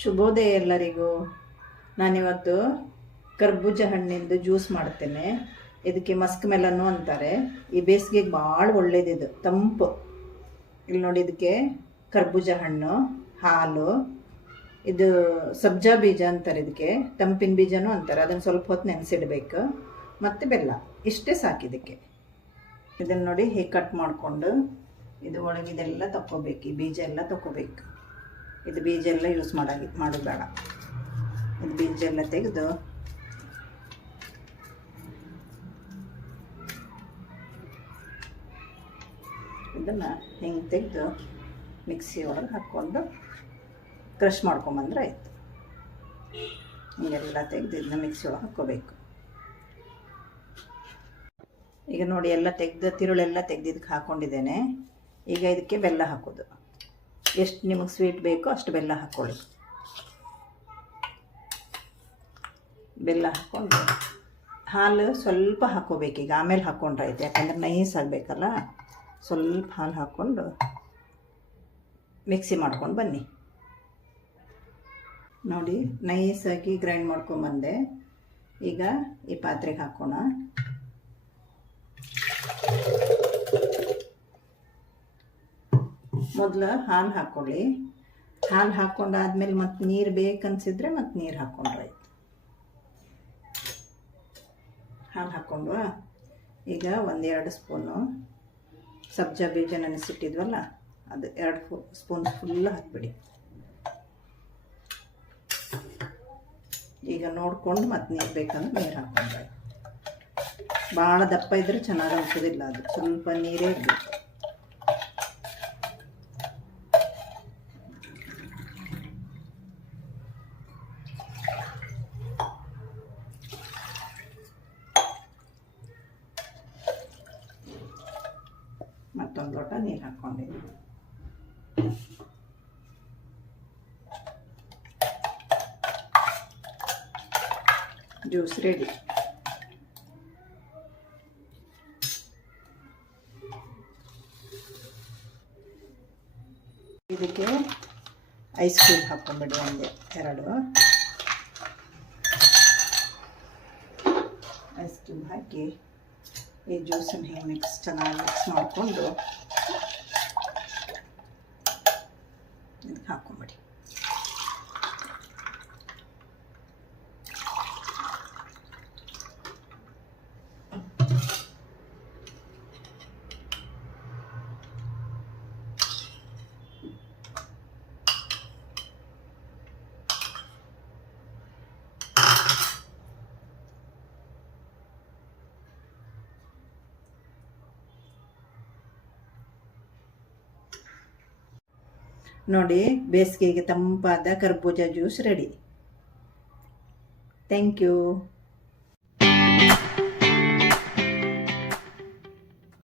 ಶುಭೋದಯ ಎಲ್ಲರಿಗೂ. ನಾನಿವತ್ತು ಕರ್ಬೂಜ ಹಣ್ಣಿಂದು ಜ್ಯೂಸ್ ಮಾಡ್ತೇನೆ. ಇದಕ್ಕೆ ಮಸ್ಕ್ ಮೆಲನ್ನು ಅಂತಾರೆ. ಈ ಬೇಸಿಗೆಗೆ ಭಾಳ ಒಳ್ಳೇದಿದು, ತಂಪು. ಇಲ್ಲಿ ನೋಡಿ, ಇದಕ್ಕೆ ಕರ್ಬೂಜ ಹಣ್ಣು, ಹಾಲು, ಇದು ಸಬ್ಜಾ ಬೀಜ ಅಂತಾರೆ, ಇದಕ್ಕೆ ತಂಪಿನ ಬೀಜನೂ ಅಂತಾರೆ. ಅದನ್ನು ಸ್ವಲ್ಪ ಹೊತ್ತು ನೆನೆಸಿಡ್ಬೇಕು, ಮತ್ತು ಬೆಲ್ಲ. ಇಷ್ಟೇ ಸಾಕು ಇದಕ್ಕೆ. ಇದನ್ನು ನೋಡಿ ಹೇಗೆ ಕಟ್ ಮಾಡಿಕೊಂಡು ಇದು ಒಳಗಿದೆಲ್ಲ ತಕ್ಕೋಬೇಕು. ಈ ಬೀಜ ಎಲ್ಲ ತಕ್ಕೋಬೇಕು. ಇದು ಬೀಜ ಎಲ್ಲ ಯೂಸ್ ಮಾಡೋದು ಬೇಡ. ಇದು ಬೀಜ ಎಲ್ಲ ತೆಗೆದು ಇದನ್ನು ಹಿಂಗೆ ತೆಗೆದು ಮಿಕ್ಸಿ ಒಳಗೆ ಹಾಕ್ಕೊಂಡು ಕ್ರಷ್ ಮಾಡ್ಕೊಂಬಂದ್ರೆ ಆಯಿತು. ಹಿಂಗೆಲ್ಲ ತೆಗೆದು ಇದನ್ನ ಮಿಕ್ಸಿ ಒಳಗೆ ಹಾಕ್ಕೋಬೇಕು. ಈಗ ನೋಡಿ, ಎಲ್ಲ ತೆಗೆದು ತಿರುಳೆಲ್ಲ ತೆಗೆದು ಇದಕ್ಕೆ ಹಾಕ್ಕೊಂಡಿದ್ದೇನೆ. ಈಗ ಇದಕ್ಕೆ ಬೆಲ್ಲ ಹಾಕೋದು. ಎಷ್ಟು ನಿಮಗೆ ಸ್ವೀಟ್ ಬೇಕೋ ಅಷ್ಟು ಬೆಲ್ಲ ಹಾಕ್ಕೊಳ್ಳಿ. ಬೆಲ್ಲ ಹಾಕ್ಕೊಂಡು ಹಾಲು ಸ್ವಲ್ಪ ಹಾಕ್ಕೋಬೇಕು. ಈಗ ಆಮೇಲೆ ಹಾಕ್ಕೊಂಡ್ರೆ ಆಯ್ತು, ಯಾಕಂದ್ರೆ ನೈಸ್ ಆಗಬೇಕಲ್ಲ. ಸ್ವಲ್ಪ ಹಾಲು ಹಾಕ್ಕೊಂಡು ಮಿಕ್ಸಿ ಮಾಡ್ಕೊಂಡು ಬನ್ನಿ. ನೋಡಿ, ನೈಸಾಗಿ ಗ್ರೈಂಡ್ ಮಾಡ್ಕೊಂಬಂದೆ. ಈಗ ಈ ಪಾತ್ರೆಗೆ ಹಾಕೋಣ. ಮೊದಲು ಹಾಲು ಹಾಕ್ಕೊಳ್ಳಿ. ಹಾಲು ಹಾಕ್ಕೊಂಡಾದ್ಮೇಲೆ ಮತ್ತು ನೀರು ಬೇಕನ್ಸಿದ್ರೆ ಮತ್ತು ನೀರು ಹಾಕ್ಕೊಂಡ್ರಾಯ್ತು. ಹಾಲು ಹಾಕ್ಕೊಂಡ್ವಾ. ಈಗ 1-2 ಸ್ಪೂನು ಸಬ್ಜಾ ಬೀಜ ನೆನೆಸಿಟ್ಟಿದ್ವಲ್ಲ, ಅದು 2 ಸ್ಪೂನ್ ಫುಲ್ ಹಾಕ್ಬಿಡಿ. ಈಗ ನೋಡ್ಕೊಂಡು ಮತ್ತು ನೀರು ಬೇಕಂದ್ರೆ ನೀರು ಹಾಕ್ಕೊಂಡ್ರಾಯ್ತು. ಭಾಳ ದಪ್ಪ ಇದ್ರೆ ಚೆನ್ನಾಗಿ ಅನ್ಸೋದಿಲ್ಲ, ಅದು ಸ್ವಲ್ಪ ನೀರೇ ಇರಬೇಕು. ಮತ್ತೊಂದು ಲೋಟ ನೀರು ಹಾಕ್ಕೊಂಡಿದ್ದೀನಿ. Juice ready. ಇದಕ್ಕೆ ಐಸ್ ಕ್ರೀಮ್ ಹಾಕ್ಕೊಂಬಿಡಿ, 1-2 ಐಸ್ ಕ್ರೀಮ್ ಹಾಕಿ ಈ ಜ್ಯೂಸನ್ನು ಹೀಗೆ ಚೆನ್ನಾಗಿ ಮಿಕ್ಸ್ ಮಾಡಿಕೊಂಡು ಇದಕ್ಕೆ ಹಾಕ್ಕೊಂಬಿಡಿ. ನೋಡಿ, ಬೇಸಿಗೆಗೆ ತಂಪಾದ ಕರ್ಬೂಜ ಜ್ಯೂಸ್ ರೆಡಿ. Thank you.